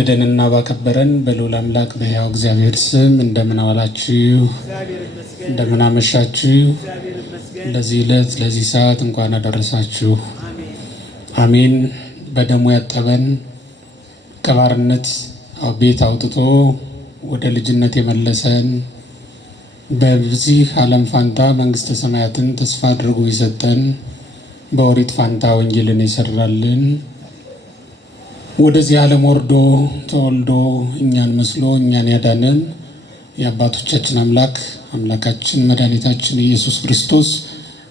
ደደንና ባከበረን በልዑል አምላክ በሕያው እግዚአብሔር ስም እንደምን ዋላችሁ? እንደምን አመሻችሁ? ለዚህ ዕለት ለዚህ ሰዓት እንኳን አደረሳችሁ። አሜን። በደሙ ያጠበን ከባርነት ቤት አውጥቶ ወደ ልጅነት የመለሰን በዚህ ዓለም ፋንታ መንግሥተ ሰማያትን ተስፋ አድርጎ የሰጠን በኦሪት ፋንታ ወንጌልን የሰራልን ወደዚህ ዓለም ወርዶ ተወልዶ እኛን መስሎ እኛን ያዳነን የአባቶቻችን አምላካችን መድኃኒታችን ኢየሱስ ክርስቶስ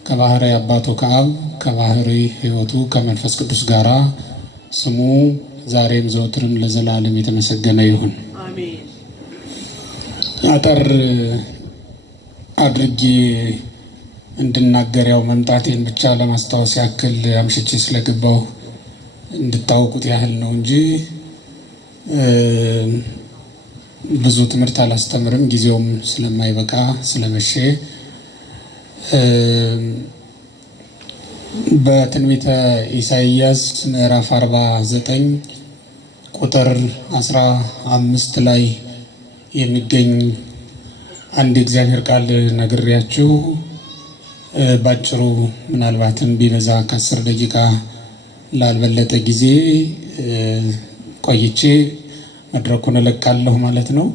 ከባሕርይ አባቱ ከአብ ከባሕርይ ሕይወቱ ከመንፈስ ቅዱስ ጋራ ስሙ ዛሬም ዘወትርም ለዘላለም የተመሰገነ ይሁን። አሜን። አጠር አድርጌ እንድናገር ያው መምጣቴን ብቻ ለማስታወስ ያክል አምሽቼ ስለገባው እንድታውቁት ያህል ነው እንጂ ብዙ ትምህርት አላስተምርም፣ ጊዜውም ስለማይበቃ ስለመሸ። በትንቢተ ኢሳይያስ ምዕራፍ 49 ቁጥር 15 ላይ የሚገኝ አንድ የእግዚአብሔር ቃል ነግሬያችሁ ባጭሩ ምናልባትም ቢበዛ ከ10 ደቂቃ ላልበለጠ ጊዜ ቆይቼ መድረኩን እለቃለሁ ማለት ነው።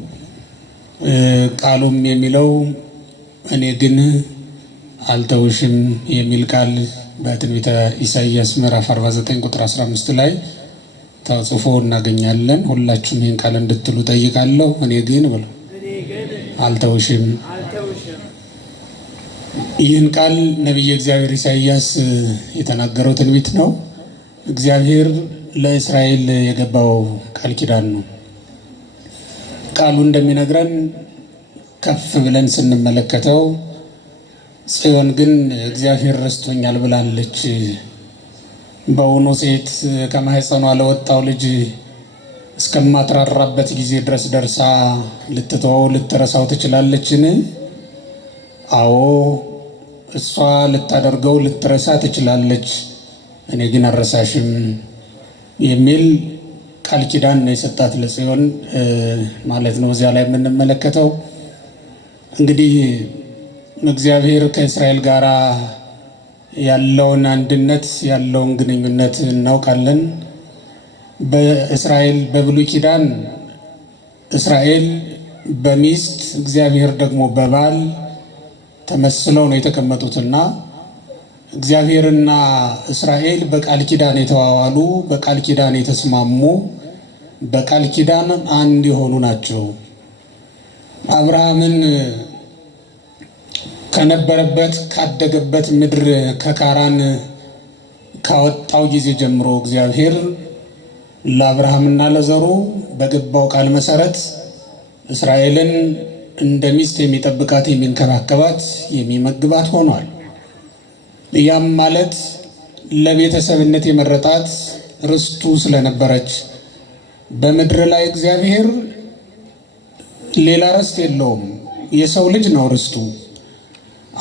ቃሉም የሚለው እኔ ግን አልተውሽም የሚል ቃል በትንቢተ ኢሳይያስ ምዕራፍ 49 ቁጥር 15 ላይ ተጽፎ እናገኛለን። ሁላችሁም ይህን ቃል እንድትሉ ጠይቃለሁ። እኔ ግን ብሎ አልተውሽም። ይህን ቃል ነቢየ እግዚአብሔር ኢሳይያስ የተናገረው ትንቢት ነው። እግዚአብሔር ለእስራኤል የገባው ቃል ኪዳን ነው። ቃሉ እንደሚነግረን ከፍ ብለን ስንመለከተው ጽዮን ግን እግዚአብሔር ረስቶኛል ብላለች። በውኑ ሴት ከማህፀኗ ለወጣው ልጅ እስከማትራራበት ጊዜ ድረስ ደርሳ ልትተወው ልትረሳው ትችላለችን? አዎ እሷ ልታደርገው ልትረሳ ትችላለች፣ እኔ ግን አልረሳሽም የሚል ቃል ኪዳን ነው የሰጣት ለጽዮን ማለት ነው። እዚያ ላይ የምንመለከተው እንግዲህ እግዚአብሔር ከእስራኤል ጋር ያለውን አንድነት ያለውን ግንኙነት እናውቃለን። በእስራኤል በብሉይ ኪዳን እስራኤል በሚስት እግዚአብሔር ደግሞ በባል ተመስለው ነው የተቀመጡትና እግዚአብሔርና እስራኤል በቃል ኪዳን የተዋዋሉ በቃል ኪዳን የተስማሙ በቃል ኪዳን አንድ የሆኑ ናቸው። አብርሃምን ከነበረበት ካደገበት ምድር ከካራን ካወጣው ጊዜ ጀምሮ እግዚአብሔር ለአብርሃምና ለዘሩ በገባው ቃል መሰረት እስራኤልን እንደ ሚስት የሚጠብቃት የሚንከባከባት የሚመግባት ሆኗል። ያም ማለት ለቤተሰብነት የመረጣት ርስቱ ስለነበረች በምድር ላይ እግዚአብሔር ሌላ ርስት የለውም፣ የሰው ልጅ ነው ርስቱ።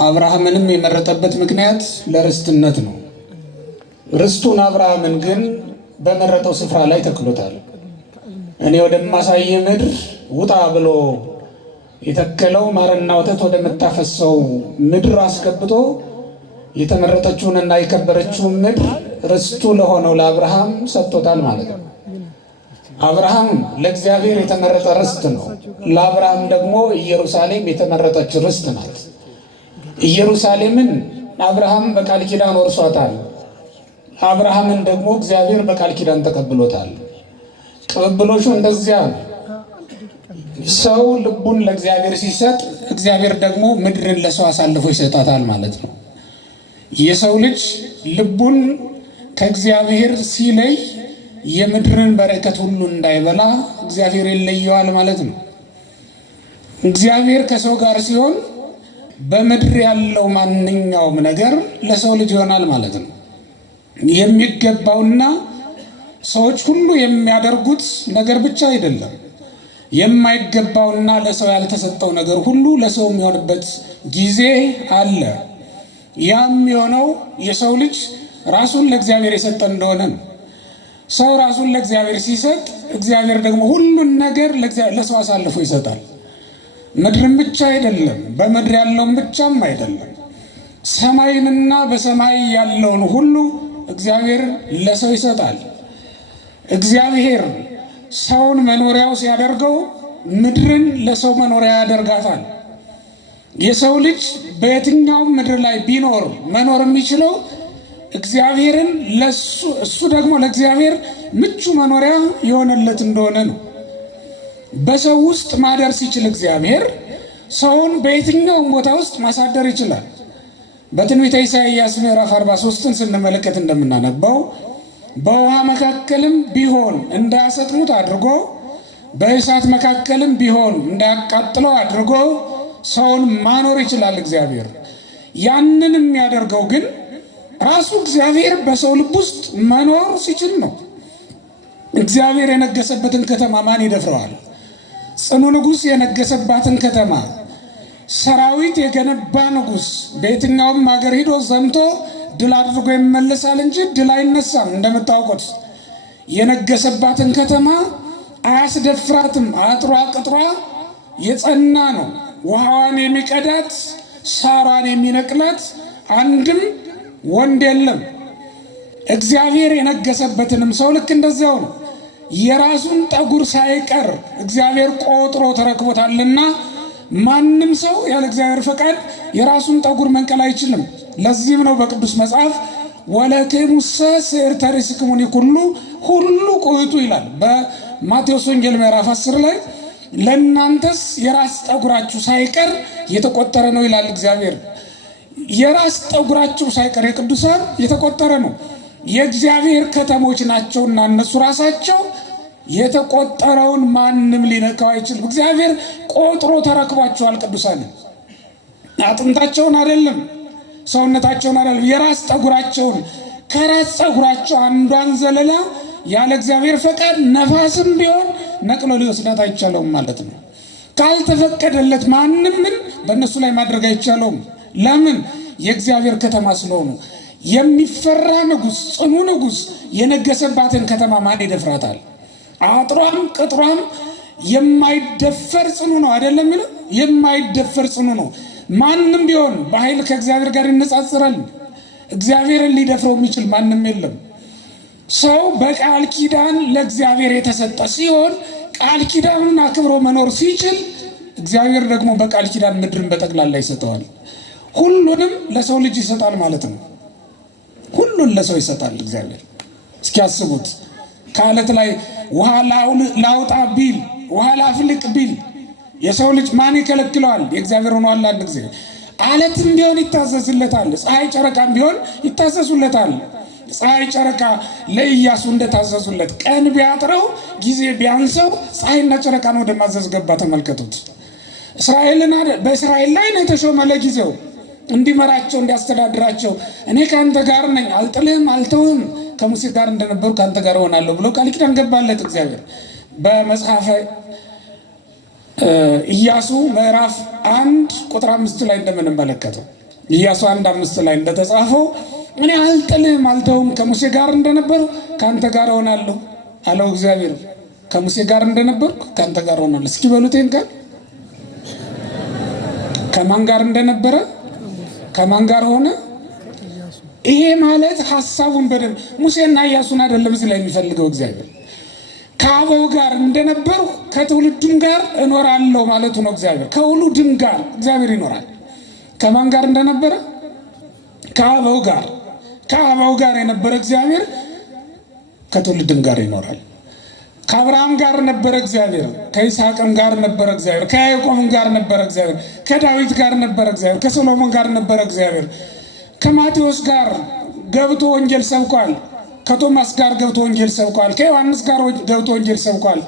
አብርሃምንም የመረጠበት ምክንያት ለርስትነት ነው። ርስቱን አብርሃምን ግን በመረጠው ስፍራ ላይ ተክሎታል። እኔ ወደማሳይ ምድር ውጣ ብሎ የተከለው ማርና ወተት ወደምታፈሰው ምድር አስገብቶ የተመረጠችውንና የከበረችውን ምድር ርስቱ ለሆነው ለአብርሃም ሰጥቶታል ማለት ነው። አብርሃም ለእግዚአብሔር የተመረጠ ርስት ነው። ለአብርሃም ደግሞ ኢየሩሳሌም የተመረጠች ርስት ናት። ኢየሩሳሌምን አብርሃም በቃል ኪዳን ወርሷታል። አብርሃምን ደግሞ እግዚአብሔር በቃል ኪዳን ተቀብሎታል። ቅብብሎሹ እንደዚያ ነው። ሰው ልቡን ለእግዚአብሔር ሲሰጥ እግዚአብሔር ደግሞ ምድርን ለሰው አሳልፎ ይሰጣታል ማለት ነው። የሰው ልጅ ልቡን ከእግዚአብሔር ሲለይ የምድርን በረከት ሁሉ እንዳይበላ እግዚአብሔር ይለየዋል ማለት ነው። እግዚአብሔር ከሰው ጋር ሲሆን በምድር ያለው ማንኛውም ነገር ለሰው ልጅ ይሆናል ማለት ነው። የሚገባውና ሰዎች ሁሉ የሚያደርጉት ነገር ብቻ አይደለም። የማይገባውና ለሰው ያልተሰጠው ነገር ሁሉ ለሰው የሚሆንበት ጊዜ አለ። ያም የሆነው የሰው ልጅ ራሱን ለእግዚአብሔር የሰጠ እንደሆነ ነው። ሰው ራሱን ለእግዚአብሔር ሲሰጥ እግዚአብሔር ደግሞ ሁሉን ነገር ለሰው አሳልፎ ይሰጣል። ምድርን ብቻ አይደለም፣ በምድር ያለውን ብቻም አይደለም፣ ሰማይንና በሰማይ ያለውን ሁሉ እግዚአብሔር ለሰው ይሰጣል። እግዚአብሔር ሰውን መኖሪያው ሲያደርገው ምድርን ለሰው መኖሪያ ያደርጋታል። የሰው ልጅ በየትኛውም ምድር ላይ ቢኖር መኖር የሚችለው እግዚአብሔርን እሱ ደግሞ ለእግዚአብሔር ምቹ መኖሪያ የሆነለት እንደሆነ ነው። በሰው ውስጥ ማደር ሲችል እግዚአብሔር ሰውን በየትኛውም ቦታ ውስጥ ማሳደር ይችላል። በትንቢተ ኢሳይያስ ምዕራፍ 43ን ስንመለከት እንደምናነባው በውሃ መካከልም ቢሆን እንዳያሰጥሙት አድርጎ በእሳት መካከልም ቢሆን እንዳያቃጥለው አድርጎ ሰውን ማኖር ይችላል እግዚአብሔር። ያንን የሚያደርገው ግን ራሱ እግዚአብሔር በሰው ልብ ውስጥ መኖር ሲችል ነው። እግዚአብሔር የነገሰበትን ከተማ ማን ይደፍረዋል? ጽኑ ንጉሥ የነገሰባትን ከተማ ሰራዊት የገነባ ንጉሥ በየትኛውም ሀገር ሂዶ ዘምቶ ድል አድርጎ ይመለሳል እንጂ ድል አይነሳም። እንደምታውቁት የነገሰባትን ከተማ አያስደፍራትም። አጥሯ ቅጥሯ የጸና ነው። ውሃዋን የሚቀዳት ሳሯን የሚነቅላት አንድም ወንድ የለም። እግዚአብሔር የነገሰበትንም ሰው ልክ እንደዚያው ነው። የራሱን ጠጉር ሳይቀር እግዚአብሔር ቆጥሮ ተረክቦታልና ማንም ሰው ያለ እግዚአብሔር ፈቃድ የራሱን ጠጉር መንቀል አይችልም። ለዚህም ነው በቅዱስ መጽሐፍ ወለክሙሰ ስዕርተ ርእስክሙኒ ሁሉ ቁህቱ ይላል። በማቴዎስ ወንጌል ምዕራፍ 10 ላይ ለእናንተስ የራስ ጠጉራችሁ ሳይቀር የተቆጠረ ነው ይላል እግዚአብሔር። የራስ ጠጉራችሁ ሳይቀር የቅዱሳን የተቆጠረ ነው። የእግዚአብሔር ከተሞች ናቸውና እነሱ ራሳቸው የተቆጠረውን ማንም ሊነካው አይችልም። እግዚአብሔር ቆጥሮ ተረክቧቸዋል። ቅዱሳን አጥንታቸውን አይደለም፣ ሰውነታቸውን አይደለም፣ የራስ ጠጉራቸውን። ከራስ ጠጉራቸው አንዷን ዘለላ ያለ እግዚአብሔር ፈቃድ ነፋስም ቢሆን ነቅሎ ሊወስዳት አይቻለውም ማለት ነው። ካልተፈቀደለት ማንም ምን በእነሱ ላይ ማድረግ አይቻለውም። ለምን? የእግዚአብሔር ከተማ ስለሆኑ። የሚፈራ ንጉሥ፣ ጽኑ ንጉሥ የነገሰባትን ከተማ ማን ይደፍራታል? አጥሯም ቅጥሯም የማይደፈር ጽኑ ነው። አይደለም? የማይደፈር ጽኑ ነው። ማንም ቢሆን በኃይል ከእግዚአብሔር ጋር ይነጻጽራል። እግዚአብሔርን ሊደፍረው የሚችል ማንም የለም። ሰው በቃል ኪዳን ለእግዚአብሔር የተሰጠ ሲሆን ቃል ኪዳኑን አክብሮ መኖር ሲችል እግዚአብሔር ደግሞ በቃል ኪዳን ምድርን በጠቅላላ ይሰጠዋል። ሁሉንም ለሰው ልጅ ይሰጣል ማለት ነው። ሁሉን ለሰው ይሰጣል እግዚአብሔር። እስኪ ያስቡት። ከአለት ላይ ውሃ ላውጣ ቢል፣ ውሃ ላፍልቅ ቢል የሰው ልጅ ማን ይከለክለዋል? የእግዚአብሔር ሆኗል። አንድ ጊዜ አለትም ቢሆን ይታዘዝለታል። ፀሐይ ጨረቃም ቢሆን ይታዘዙለታል። ፀሐይ ጨረቃ ለኢያሱ እንደታዘዙለት ቀን ቢያጥረው ጊዜ ቢያንሰው ፀሐይና ጨረቃን ወደ ማዘዝ ገባ። ተመልከቱት። በእስራኤል ላይ ነው የተሾመ ለጊዜው እንዲመራቸው እንዲያስተዳድራቸው። እኔ ከአንተ ጋር ነኝ፣ አልጥልህም፣ አልተውህም፣ ከሙሴ ጋር እንደነበሩ ከአንተ ጋር እሆናለሁ ብሎ ቃል ኪዳን ገባለት እግዚአብሔር። በመጽሐፈ ኢያሱ ምዕራፍ 1 ቁጥር 5 ላይ እንደምንመለከተው ኢያሱ 1:5 ላይ እንደተጻፈው እኔ አልጥልህም አልተውም ከሙሴ ጋር እንደነበሩ ከአንተ ጋር እሆናለሁ አለው እግዚአብሔር። ከሙሴ ጋር እንደነበርኩ ከአንተ ጋር እሆናለሁ። እስኪ በሉት ይሄን ቃል። ከማን ጋር እንደነበረ ከማን ጋር ሆነ? ይሄ ማለት ሐሳቡን በደንብ ሙሴና ኢያሱን አይደለም እዚህ ላይ የሚፈልገው እግዚአብሔር። ከአበው ጋር እንደነበርኩ ከትውልድም ጋር እኖራለሁ ማለቱ ነው እግዚአብሔር። ከውሉድም ጋር እግዚአብሔር ይኖራል። ከማን ጋር እንደነበረ? ከአበው ጋር። ከአበው ጋር የነበረ እግዚአብሔር ከትውልድም ጋር ይኖራል። ከአብርሃም ጋር ነበረ እግዚአብሔር፣ ከይስሐቅም ጋር ነበረ እግዚአብሔር፣ ከያዕቆብም ጋር ነበረ እግዚአብሔር፣ ከዳዊት ጋር ነበረ እግዚአብሔር፣ ከሰሎሞን ጋር ነበረ እግዚአብሔር። ከማቴዎስ ጋር ገብቶ ወንጌል ሰብኳል። ከቶማስ ጋር ገብቶ ወንጌል ሰብኳል። ከዮሐንስ ጋር ገብቶ ወንጌል ሰብኳል።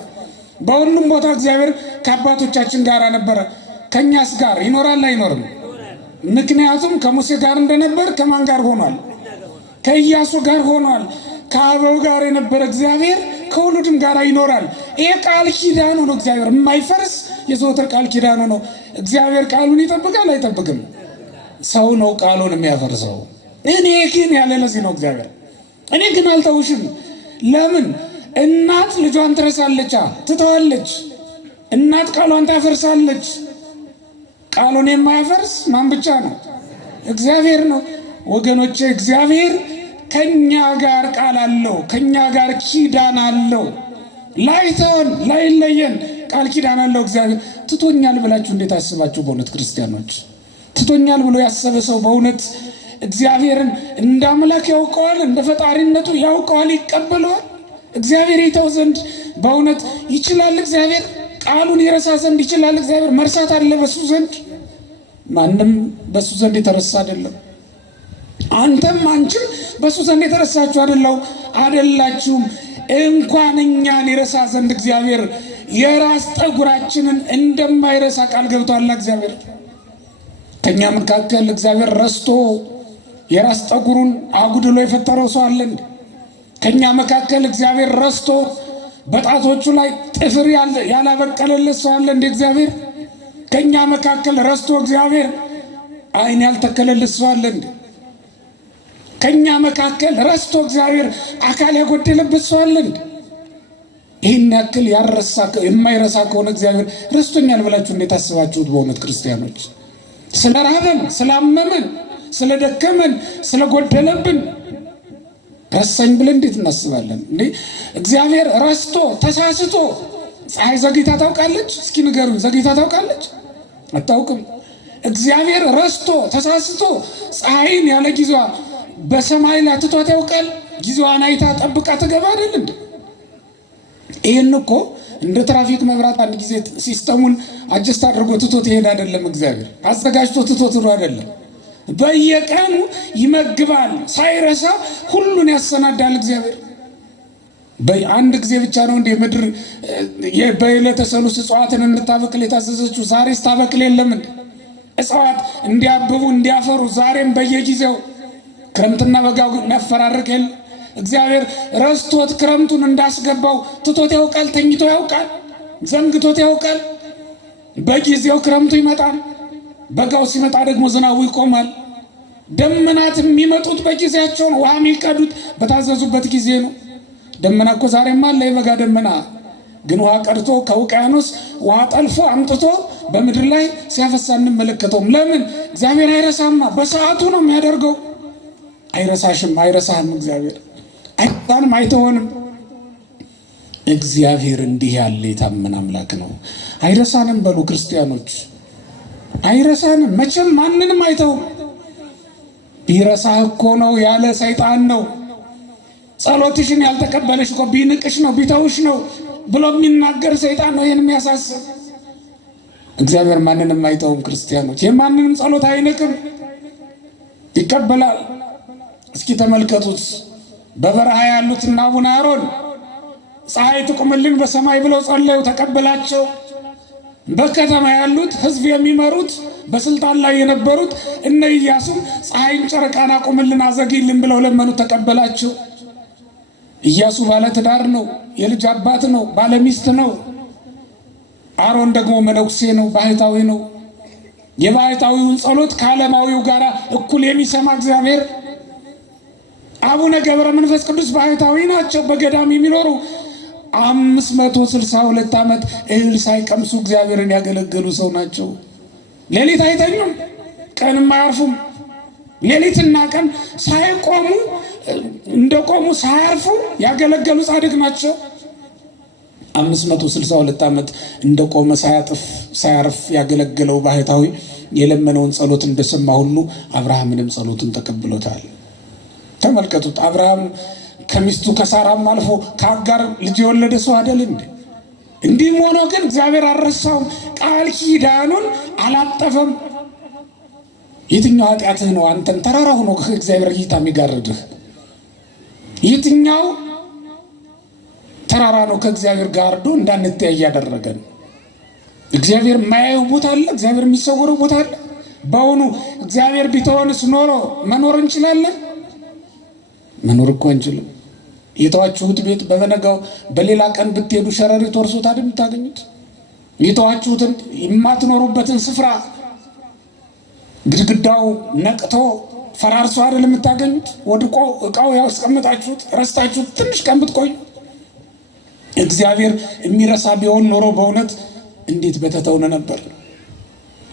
በሁሉም ቦታ እግዚአብሔር ከአባቶቻችን ጋር ነበረ። ከእኛስ ጋር ይኖራል አይኖርም? ምክንያቱም ከሙሴ ጋር እንደነበር ከማን ጋር ሆኗል? ከኢያሱ ጋር ሆኗል። ከአበው ጋር የነበረ እግዚአብሔር ከውሉድም ጋር ይኖራል። ይሄ ቃል ኪዳኑ ነው። እግዚአብሔር የማይፈርስ የዘወትር ቃል ኪዳኑ ነው። እግዚአብሔር ቃሉን ይጠብቃል አይጠብቅም? ሰው ነው ቃሉን የሚያፈርሰው። እኔ ግን ያለ ለዚህ ነው እግዚአብሔር እኔ ግን አልተውሽም፣ ለምን? እናት ልጇን ትረሳለች፣ ትተዋለች። እናት ቃሏን ታፈርሳለች። ቃሉን የማያፈርስ ማን ብቻ ነው? እግዚአብሔር ነው። ወገኖቼ እግዚአብሔር ከኛ ጋር ቃል አለው፣ ከኛ ጋር ኪዳን አለው። ላይተወን ላይለየን ቃል ኪዳን አለው እግዚአብሔር። ትቶኛል ብላችሁ እንዴት አስባችሁ? በእውነት ክርስቲያኖች ትቶኛል ብሎ ያሰበ ሰው በእውነት እግዚአብሔርን እንደ አምላክ ያውቀዋል፣ እንደ ፈጣሪነቱ ያውቀዋል፣ ይቀበለዋል። እግዚአብሔር ይተው ዘንድ በእውነት ይችላል? እግዚአብሔር ቃሉን ይረሳ ዘንድ ይችላል? እግዚአብሔር መርሳት አለ በሱ ዘንድ? ማንም በሱ ዘንድ የተረሳ አይደለም። አንተም አንቺም በሱ ዘንድ የተረሳችሁ አይደላችሁም። እንኳን እኛን ይረሳ ዘንድ እግዚአብሔር የራስ ጠጉራችንን እንደማይረሳ ቃል ገብቷል። እግዚአብሔር ከኛ መካከል እግዚአብሔር ረስቶ የራስ ጠጉሩን አጉድሎ የፈጠረው ሰው አለ? ከኛ መካከል እግዚአብሔር ረስቶ በጣቶቹ ላይ ጥፍር ያላበቀለለት ሰው አለ? እግዚአብሔር ከኛ መካከል ረስቶ እግዚአብሔር ዓይን ያልተከለለት ሰው አለ? ከኛ መካከል ረስቶ እግዚአብሔር አካል ያጎደለበት ሰው አለ? ይህን ያክል የማይረሳ ከሆነ እግዚአብሔር ረስቶኛል ብላችሁ እንዴት አስባችሁት? በእውነት ክርስቲያኖች ስለ ራበን፣ ስላመመን፣ ስለደከመን፣ ስለጎደለብን ረሳኝ ብለን እንዴት እናስባለን? እግዚአብሔር ረስቶ ተሳስቶ ፀሐይ ዘግይታ ታውቃለች? እስኪ ንገሩኝ፣ ዘግይታ ታውቃለች? አታውቅም። እግዚአብሔር ረስቶ ተሳስቶ ፀሐይን ያለ ጊዜዋ በሰማይ ላይ ትቷት ያውቃል? ጊዜዋን አይታ ጠብቃ ትገባ አይደል እንዴ? ይህን እኮ እንደ ትራፊክ መብራት አንድ ጊዜ ሲስተሙን አጀስት አድርጎ ትቶት ይሄድ አይደለም። እግዚአብሔር አዘጋጅቶ ትቶት አይደለም። በየቀኑ ይመግባል፣ ሳይረሳ ሁሉን ያሰናዳል። እግዚአብሔር በአንድ ጊዜ ብቻ ነው እንደ ምድር በዕለተ ሰሉስ እጽዋትን እንድታበቅል የታዘዘችው? ዛሬስ ታበቅል የለም? እጽዋት እንዲያብቡ እንዲያፈሩ ዛሬም በየጊዜው ክረምትና በጋው የሚያፈራርቅ የለ? እግዚአብሔር ረስቶት ክረምቱን እንዳስገባው ትቶት ያውቃል? ተኝቶ ያውቃል? ዘንግቶት ያውቃል? በጊዜው ክረምቱ ይመጣል፣ በጋው ሲመጣ ደግሞ ዝናቡ ይቆማል። ደመናት የሚመጡት በጊዜያቸው ነው። ውሃ የሚቀዱት በታዘዙበት ጊዜ ነው። ደመና እኮ ዛሬም አለ፣ የበጋ ደመና ግን ውሃ ቀድቶ ከውቅያኖስ ውሃ ጠልፎ አምጥቶ በምድር ላይ ሲያፈሳ እንመለከተውም። ለምን? እግዚአብሔር አይረሳማ፣ በሰዓቱ ነው የሚያደርገው። አይረሳሽም፣ አይረሳህም። እግዚአብሔር አይረሳንም፣ አይተሆንም። እግዚአብሔር እንዲህ ያለ የታመነ አምላክ ነው። አይረሳንም በሉ ክርስቲያኖች፣ አይረሳንም። መቼም ማንንም አይተውም። ቢረሳህ እኮ ነው ያለ ሰይጣን ነው። ጸሎትሽን ያልተቀበለሽ እኮ ቢንቅሽ ነው ቢተውሽ ነው ብሎ የሚናገር ሰይጣን ነው ይህን የሚያሳስብ። እግዚአብሔር ማንንም አይተውም ክርስቲያኖች። የማንንም ጸሎት አይንቅም፣ ይቀበላል። እስኪ ተመልከቱት። በበረሃ ያሉትና አቡነ አሮን ፀሐይ ትቁምልን በሰማይ ብለው ጸለዩ፣ ተቀበላቸው። በከተማ ያሉት ሕዝብ የሚመሩት በስልጣን ላይ የነበሩት እነ ኢያሱም ፀሐይን ጨረቃን አቁምልን አዘግይልን ብለው ለመኑ፣ ተቀበላቸው። ኢያሱ ባለትዳር ነው፣ የልጅ አባት ነው፣ ባለሚስት ነው። አሮን ደግሞ መነኩሴ ነው፣ ባህታዊ ነው። የባህታዊውን ጸሎት ከዓለማዊው ጋር እኩል የሚሰማ እግዚአብሔር። አቡነ ገብረ መንፈስ ቅዱስ ባህታዊ ናቸው፣ በገዳም የሚኖሩ 562 ዓመት እህል ሳይቀምሱ እግዚአብሔርን ያገለገሉ ሰው ናቸው። ሌሊት አይተኙም፣ ቀንም አያርፉም። ሌሊትና ቀን ሳይቆሙ እንደቆሙ ሳያርፉ ያገለገሉ ጻድቅ ናቸው። 562 ዓመት እንደቆመ ሳያርፍ ያገለገለው ባህታዊ የለመነውን ጸሎት እንደሰማ ሁሉ አብርሃምንም ጸሎቱን ተቀብሎታል። ተመልከቱት። አብርሃም ከሚስቱ ከሳራም አልፎ ከአጋር ልጅ የወለደ ሰው አይደል እንዴ? እንዲህም ሆኖ ግን እግዚአብሔር አልረሳውም፣ ቃል ኪዳኑን አላጠፈም። የትኛው ኃጢአትህ ነው አንተን ተራራ ሆኖ ከእግዚአብሔር እይታ የሚጋርድህ? የትኛው ተራራ ነው ከእግዚአብሔር ጋርዶ እንዳንተያይ ያደረገን? እግዚአብሔር የማያየው ቦታ አለ? እግዚአብሔር የሚሰወረው ቦታ አለ? በእውኑ እግዚአብሔር ቢተወንስ ኖሮ መኖር እንችላለን? መኖር እኮ አንችልም። የተዋችሁት ቤት በበነጋው በሌላ ቀን ብትሄዱ ሸረሪት ወርሶት አይደል የምታገኙት? የተዋችሁትን የማትኖሩበትን ስፍራ ግድግዳው ነቅቶ ፈራርሶ አይደል የምታገኙት? ወድቆ እቃው ያስቀምጣችሁት ረስታችሁት ትንሽ ቀን ብትቆዩ። እግዚአብሔር የሚረሳ ቢሆን ኖሮ በእውነት እንዴት በተተውነ ነበር።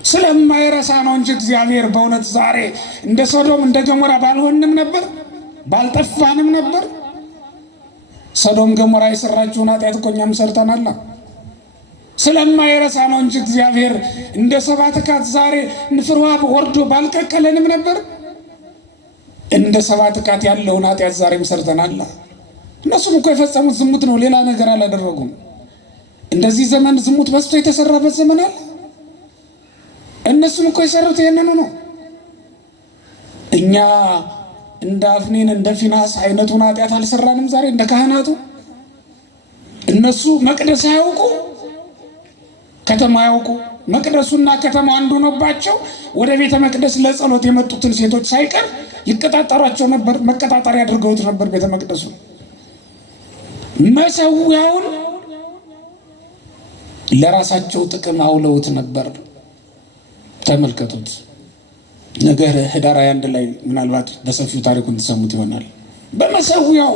ስለማይረሳ ነው እንጂ እግዚአብሔር በእውነት ዛሬ እንደ ሶዶም እንደ ገሞራ ባልሆንም ነበር፣ ባልጠፋንም ነበር። ሶዶም ገሞራ የሰራችውን ኃጢአት እኮ እኛም ሰርተናል። ስለማይረሳ ነው እንጂ እግዚአብሔር እንደ ሰባት ካት ዛሬ ንፍር ውሃ ወርዶ ባልቀቀለንም ነበር። እንደ ሰባት ካት ያለውን ኃጢአት ዛሬም ሰርተናል። እነሱም እኮ የፈጸሙት ዝሙት ነው፣ ሌላ ነገር አላደረጉም። እንደዚህ ዘመን ዝሙት በዝቶ የተሰራበት ዘመን አለ። እነሱም እኮ የሰሩት ይሄንኑ ነው። እኛ እንደ አፍኒን እንደ ፊናስ አይነቱን ኃጢአት አልሰራንም ዛሬ እንደ ካህናቱ። እነሱ መቅደስ አያውቁ፣ ከተማ አያውቁ። መቅደሱና ከተማው አንዱ ሆኖባቸው ወደ ቤተ መቅደስ ለጸሎት የመጡትን ሴቶች ሳይቀር ይቀጣጠሯቸው ነበር። መቀጣጠሪያ አድርገውት ነበር ቤተ መቅደሱ። መሰዊያውን ለራሳቸው ጥቅም አውለውት ነበር። ተመልከቱት። ነገር ህዳር 21 ላይ ምናልባት በሰፊው ታሪኩን ተሰሙት ይሆናል። በመሰዊያው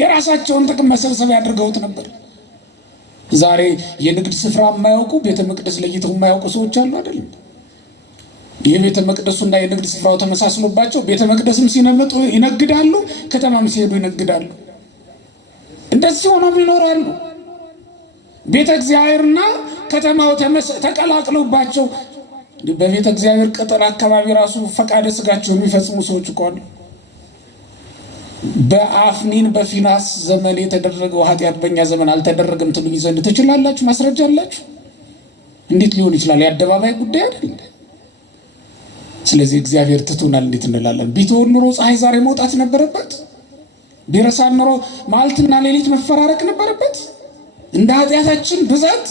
የራሳቸውን ጥቅም መሰብሰቢያ አድርገውት ነበር። ዛሬ የንግድ ስፍራ የማያውቁ ቤተ መቅደስ ለይተው የማያውቁ ሰዎች አሉ አይደል? የቤተ መቅደሱና የንግድ ስፍራው ተመሳስሎባቸው ቤተ መቅደስም ሲነምጡ ይነግዳሉ፣ ከተማም ሲሄዱ ይነግዳሉ። እንደዚህ ሆነው ይኖራሉ። ቤተ እግዚአብሔርና ከተማው ተቀላቅለውባቸው በቤተ እግዚአብሔር ቅጥር አካባቢ ራሱ ፈቃደ ስጋቸው የሚፈጽሙ ሰዎች እኮ አሉ። በአፍኒን በፊናስ ዘመን የተደረገው ኃጢአት በእኛ ዘመን አልተደረገም ትሉኝ ዘንድ ትችላላችሁ? ማስረጃ አላችሁ? እንዴት ሊሆን ይችላል? የአደባባይ ጉዳይ አይደል? ስለዚህ እግዚአብሔር ትቶናል እንዴት እንላለን? ቢተወን ኑሮ ፀሐይ ዛሬ መውጣት ነበረበት። ቢረሳን ኑሮ መዓልትና ሌሊት መፈራረቅ ነበረበት እንደ ኃጢአታችን ብዛት።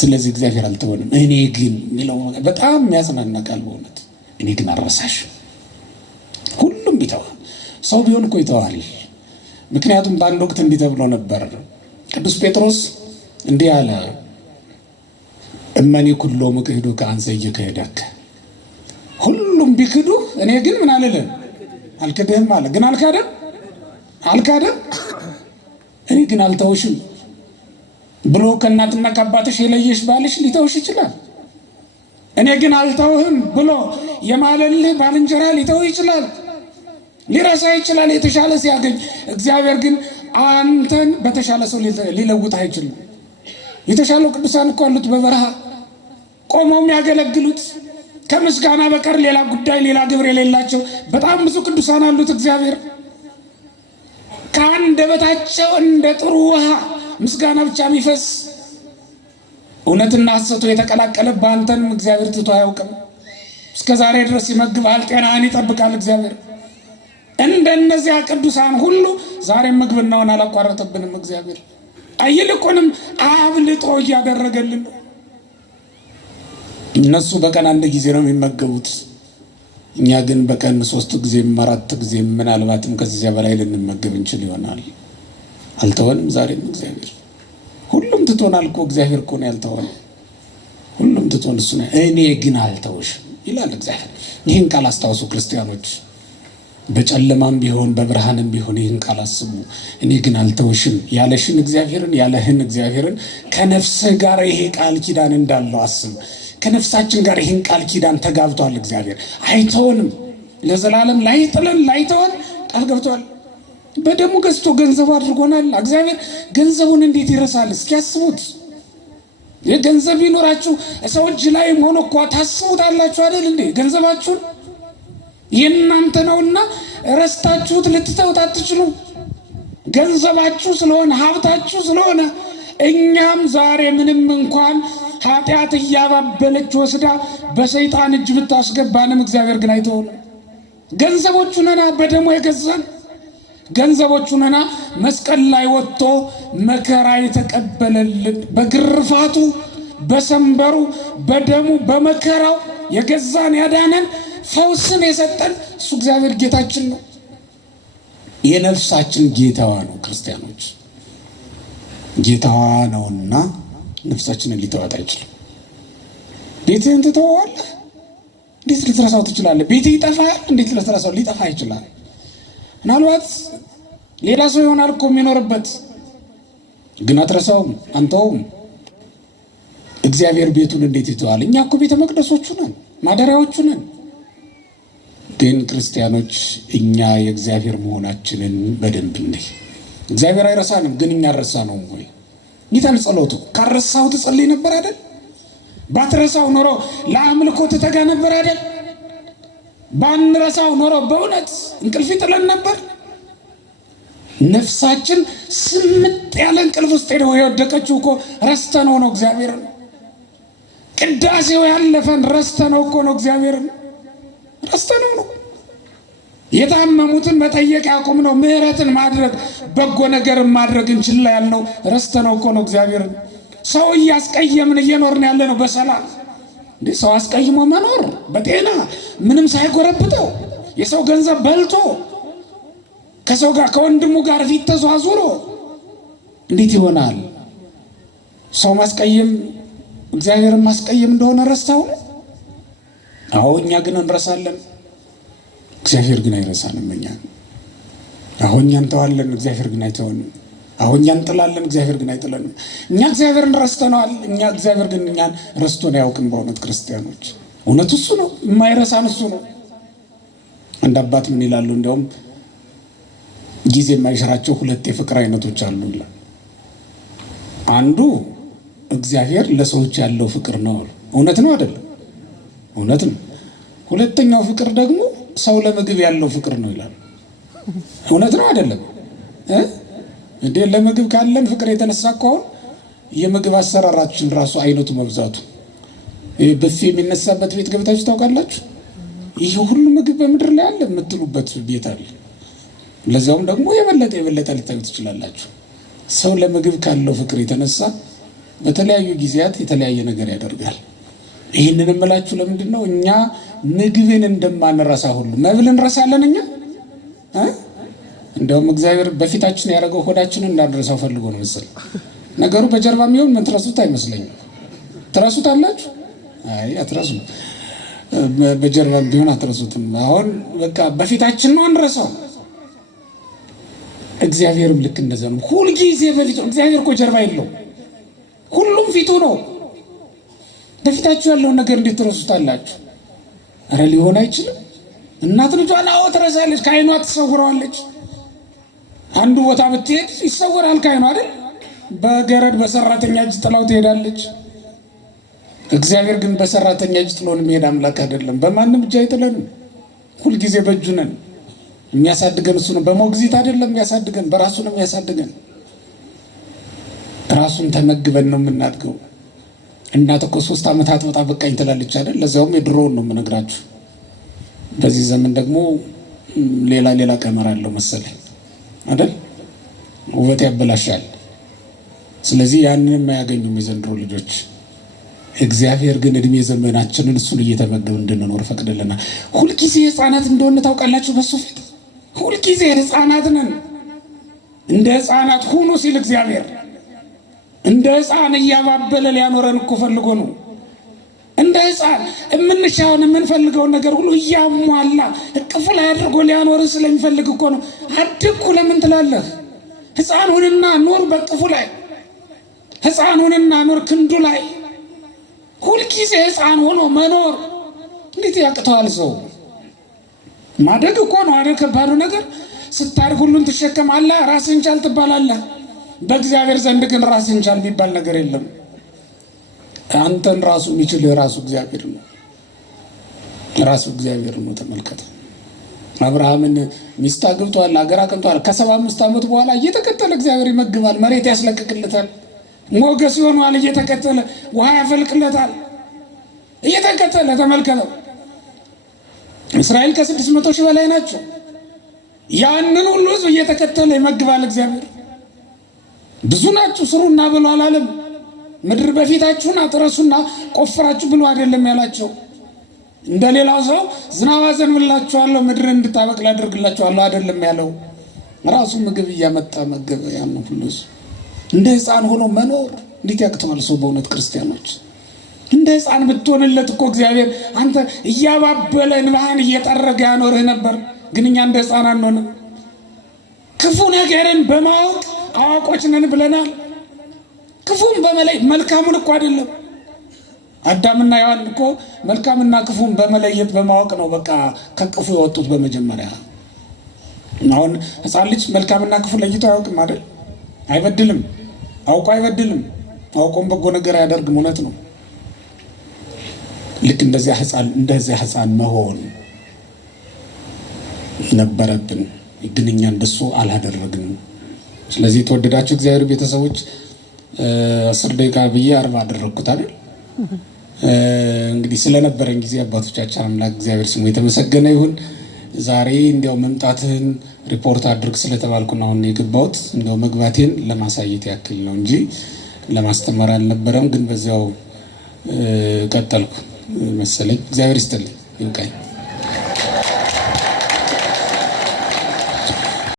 ስለዚህ እግዚአብሔር አልተወንም። እኔ ግን የሚለው በጣም የሚያጽናና ቃል በእውነት እኔ ግን አልረሳሽ። ሁሉም ቢተዋል ሰው ቢሆን እኮ ይተዋል። ምክንያቱም በአንድ ወቅት እንዲህ ተብሎ ነበር። ቅዱስ ጴጥሮስ እንዲህ አለ፣ እመኒ ኩሎ ምክህዱ ከአንሰ ይክህደከ። ሁሉም ቢክዱ እኔ ግን ምን አልልም አልክድህም አለ። ግን አልካደም። እኔ ግን አልተውሽም ብሎ ከእናትና ከአባትሽ የለየሽ ባልሽ ሊተውሽ ይችላል። እኔ ግን አልተውህም ብሎ የማለልህ ባልንጀራ ሊተው ይችላል፣ ሊረሳ ይችላል የተሻለ ሲያገኝ። እግዚአብሔር ግን አንተን በተሻለ ሰው ሊለውጥ አይችልም። የተሻለው ቅዱሳን እኮ አሉት በበረሃ ቆመው የሚያገለግሉት ከምስጋና በቀር ሌላ ጉዳይ ሌላ ግብር የሌላቸው በጣም ብዙ ቅዱሳን አሉት እግዚአብሔር። ከአንደበታቸው እንደ ጥሩ ውሃ ምስጋና ብቻ የሚፈስ እውነትና ሐሰቱ የተቀላቀለ በአንተንም እግዚአብሔር ትቶ አያውቅም። እስከ ዛሬ ድረስ ይመግባል፣ ጤናህን ይጠብቃል እግዚአብሔር። እንደነዚያ ቅዱሳን ሁሉ ዛሬም ምግብናውን አላቋረጠብንም እግዚአብሔር። ይልቁንም አብልጦ እያደረገልን ነው። እነሱ በቀን 1 ጊዜ ነው የሚመገቡት፣ እኛ ግን በቀን 3 ጊዜም 4 ጊዜም ምናልባትም ከዚያ በላይ ልንመገብ እንችል ይሆናል። አልተወንም ዛሬም እግዚአብሔር። ሁሉም ትቶናል እኮ እግዚአብሔር እኮ ነው ያልተወን። ሁሉም ትቶን እሱ ነው። እኔ ግን አልተውሽም ይላል እግዚአብሔር። ይህን ቃል አስታውሱ ክርስቲያኖች። በጨለማም ቢሆን በብርሃንም ቢሆን ይህን ቃል አስቡ። እኔ ግን አልተውሽም ያለሽን እግዚአብሔርን ያለህን እግዚአብሔርን ከነፍስህ ጋር ይሄ ቃል ኪዳን እንዳለው አስብ። ከነፍሳችን ጋር ይህን ቃል ኪዳን ተጋብቷል እግዚአብሔር። አይተወንም፣ ለዘላለም ላይጥለን ላይተወን ቃል ገብቷል። በደሙ ገዝቶ ገንዘቡ አድርጎናል እግዚአብሔር። ገንዘቡን እንዴት ይረሳል? እስኪያስቡት። የገንዘብ ይኖራችሁ ሰው እጅ ላይ ሆኖ እኮ ታስቡታላችሁ አይደል እንዴ? ገንዘባችሁን የእናንተ ነውና ረስታችሁት ልትተውት አትችሉም። ገንዘባችሁ ስለሆነ ሀብታችሁ ስለሆነ እኛም ዛሬ ምንም እንኳን ኃጢአት እያባበለች ወስዳ በሰይጣን እጅ ብታስገባንም እግዚአብሔር ግን አይተውንም። ገንዘቦቹ ነና በደሙ የገዛን ገንዘቦቹ ነና መስቀል ላይ ወጥቶ መከራ የተቀበለልን በግርፋቱ በሰንበሩ በደሙ በመከራው የገዛን ያዳነን ፈውስን የሰጠን እሱ እግዚአብሔር ጌታችን ነው። የነፍሳችን ጌታዋ ነው። ክርስቲያኖች ጌታዋ ነውና ነፍሳችንን ሊተዋት አይችልም። ቤትህን ትተዋለህ፣ እንዴት ልትረሳው ትችላለህ? ቤት ይጠፋል፣ እንዴት ልትረሳው? ሊጠፋ ይችላል። ምናልባት ሌላ ሰው ይሆናል እኮ የሚኖርበት፣ ግን አትረሳውም፣ አንተውም። እግዚአብሔር ቤቱን እንዴት ይተዋል? እኛ እኮ ቤተ መቅደሶቹ ነን፣ ማደሪያዎቹ ነን። ግን ክርስቲያኖች እኛ የእግዚአብሔር መሆናችንን በደንብ እንይ። እግዚአብሔር አይረሳንም፣ ግን እኛ ረሳነውም ወይ? ጌታን ጸሎቱ ካረሳው ትጸልይ ነበር አይደል? ባትረሳው ኖሮ ለአምልኮ ትተጋ ነበር አይደል? ባንረሳው ኖሮ በእውነት እንቅልፍ ይጥለን ነበር። ነፍሳችን ስምጥ ያለ እንቅልፍ ውስጥ ሄደው የወደቀችው እኮ ረስተነው ነው እግዚአብሔርን። ቅዳሴው ያለፈን ረስተነው እኮ ነው እግዚአብሔርን፣ ረስተነው ነው። የታመሙትን መጠየቅ ያቆምነው፣ ምህረትን ማድረግ በጎ ነገርን ማድረግ እንችላ ያልነው ረስተነው እኮ ነው እግዚአብሔርን። ሰው እያስቀየምን እየኖርን ያለ ነው በሰላም። እንዴ ሰው አስቀይሞ መኖር በጤና ምንም ሳይጎረብጠው የሰው ገንዘብ በልቶ ከሰው ጋር ከወንድሙ ጋር ፊት ተዟዙሮ እንዴት ይሆናል? ሰው ማስቀየም እግዚአብሔርን ማስቀየም እንደሆነ ረስተው። አዎ እኛ ግን እንረሳለን፣ እግዚአብሔር ግን አይረሳንም። አሁን እኛ እንተዋለን፣ እግዚአብሔር ግን አይተወንም። አሁን እኛ እንጥላለን፣ እግዚአብሔር ግን አይጥለንም። እኛ እግዚአብሔርን ረስተነዋል፣ እኛ እግዚአብሔር ግን እኛን ረስቶን አያውቅም። በእውነት ክርስቲያኖች እውነቱ እሱ ነው፣ የማይረሳን እሱ ነው። አንድ አባት ምን ይላሉ? እንዲያውም ጊዜ የማይሽራቸው ሁለት የፍቅር አይነቶች አሉ። አንዱ እግዚአብሔር ለሰዎች ያለው ፍቅር ነው። እውነት ነው አይደለም? እውነት ነው። ሁለተኛው ፍቅር ደግሞ ሰው ለምግብ ያለው ፍቅር ነው ይላል። እውነት ነው አይደለም? እንዴ ለምግብ ካለን ፍቅር የተነሳ ከሆነ የምግብ አሰራራችን ራሱ አይነቱ መብዛቱ፣ በፊ የሚነሳበት ቤት ገብታችሁ ታውቃላችሁ? ይሄ ሁሉ ምግብ በምድር ላይ አለ የምትሉበት ቤት አለ። ለዛውም ደግሞ የበለጠ ልታዩ ትችላላችሁ። ሰው ለምግብ ካለው ፍቅር የተነሳ በተለያዩ ጊዜያት የተለያየ ነገር ያደርጋል። ይህንን እምላችሁ ለምንድን ነው? እኛ ምግብን እንደማንረሳ ሁሉ መብል እንረሳለን። እኛ እንደውም እግዚአብሔር በፊታችን ያደረገው ሆዳችንን እንዳንረሳው ፈልጎ ነው መሰለኝ። ነገሩ በጀርባ የሚሆን ምን ትረሱት አይመስለኝም። ትረሱት አላችሁ? አይ አትረሱም። በጀርባ ቢሆን አትረሱትም። አሁን በቃ በፊታችን ነው አንረሳው። እግዚአብሔርም ልክ እንደዛ ነው። ሁልጊዜ በፊቱ። እግዚአብሔር እኮ ጀርባ የለው፣ ሁሉም ፊቱ ነው። በፊታችሁ ያለውን ነገር እንዴት ትረሱታላችሁ? ኧረ ሊሆን አይችልም። እናት ልጇን አዎ ትረሳለች፣ ከዓይኗ ትሰውረዋለች። አንዱ ቦታ ብትሄድ ይሰወራል ከዓይኗ አይደል? በገረድ በሰራተኛ እጅ ጥላው ትሄዳለች። እግዚአብሔር ግን በሰራተኛ እጅ ጥሎን የሚሄድ አምላክ አይደለም። በማንም እጅ አይጥለንም። ሁልጊዜ በእጁ ነን። የሚያሳድገን እሱ ነው። በሞግዚት አይደለም የሚያሳድገን፣ በራሱ ነው የሚያሳድገን። ራሱን ተመግበን ነው የምናድገው። እናት እኮ 3 ዓመት አጥብጣ በቃኝ ትላለች አይደል? ለዛውም የድሮውን ነው የምነግራችሁ። በዚህ ዘመን ደግሞ ሌላ ቀመር አለው መሰለኝ አይደል? ውበት ያበላሻል። ስለዚህ ያንን የማያገኙም የዘንድሮ ልጆች። እግዚአብሔር ግን እድሜ ዘመናችንን እሱን እየተመገብ እንድንኖር ፈቅድልናል። ሁልጊዜ ህፃናት እንደሆነ ታውቃላችሁ። በሱ ፊት ሁልጊዜ ህፃናት ነን። እንደ ህፃናት ሁኑ ሲል እግዚአብሔር እንደ ህፃን እያባበለ ሊያኖረን እኮ ፈልጎ ነው። እንደ ህፃን የምንሻውን የምንፈልገውን ነገር ሁሉ እያሟላ እቅፉ ላይ አድርጎ ሊያኖርን ስለሚፈልግ እኮ ነው። አድግኩ ለምን ትላለህ? ህፃን ሁንና ኑር በቅፉ ላይ። ህፃን ሁንና ኑር ክንዱ ላይ። ሁልጊዜ ህፃን ሆኖ መኖር እንዴት ያቅተዋል ሰው? ማደግ እኮ ነው አይደል? ከባዱ ነገር ስታድግ ሁሉን ትሸከማለህ፣ ራስህን ቻል ትባላለህ። በእግዚአብሔር ዘንድ ግን ራስህን ቻል የሚባል ነገር የለም። አንተን ራሱ የሚችልህ ራሱ እግዚአብሔር ነው። ራሱ እግዚአብሔር ነው። ተመልከተ። አብርሃምን ሚስት አግብቷል፣ አገር አቅንቷል። ከ75 ዓመት በኋላ እየተከተለ እግዚአብሔር ይመግባል፣ መሬት ያስለቅቅለታል፣ ሞገስ ይሆናል። እየተከተለ ውሃ ያፈልቅለታል፣ እየተከተለ ተመልከተው። እስራኤል ከ600 ሺህ በላይ ናቸው። ያንን ሁሉ ህዝብ እየተከተለ ይመግባል እግዚአብሔር። ብዙ ናችሁ ስሩና ብሎ አላለም። ምድር በፊታችሁና ትረሱና ቆፍራችሁ ብሎ አይደለም ያላቸው። እንደሌላው ሰው ዝናብ አዘንብላችኋለሁ ምድርን እንድታበቅል አደርግላችኋለሁ አይደለም ያለው። ራሱ ምግብ እያመጣ መገበ። ያን ሁሉ እንደ ህፃን ሆኖ መኖር እንዴት ያቅተዋል ሰው? በእውነት ክርስቲያኖች እንደ ሕፃን ብትሆንለት እኮ እግዚአብሔር አንተ እያባበለ እንባህን እየጠረገ ያኖርህ ነበር። ግን እኛ እንደ ሕፃን አንሆንም። ክፉ ነገርን በማወቅ አዋቆች ነን ብለናል። ክፉን በመለየት መልካሙን እኮ አይደለም። አዳምና ሔዋን እኮ መልካምና ክፉን በመለየት በማወቅ ነው በቃ ከቅፉ የወጡት በመጀመሪያ። አሁን ሕፃን ልጅ መልካምና ክፉ ለይቶ አያውቅም አይደል? አይበድልም፣ አውቆ አይበድልም፣ አውቆም በጎ ነገር አያደርግም። እውነት ነው። ልክ እንደዚያ ሕፃን መሆን ነበረብን፣ ግን እኛ እንደሱ አላደረግንም። ስለዚህ የተወደዳችሁ እግዚአብሔር ቤተሰቦች 10 ደቂቃ ብዬ 40 አደረግኩት አይደል? እንግዲህ ስለነበረን ጊዜ አባቶቻችን አምላክ እግዚአብሔር ስሙ የተመሰገነ ይሁን። ዛሬ እንዲያው መምጣትህን ሪፖርት አድርግ ስለተባልኩ ነው አሁን የገባሁት። እንዲያው መግባቴን ለማሳየት ያክል ነው እንጂ ለማስተማር አልነበረም። ግን በዚያው ቀጠልኩ መሰለኝ። እግዚአብሔር ይስጥልኝ። ይብቃኝ።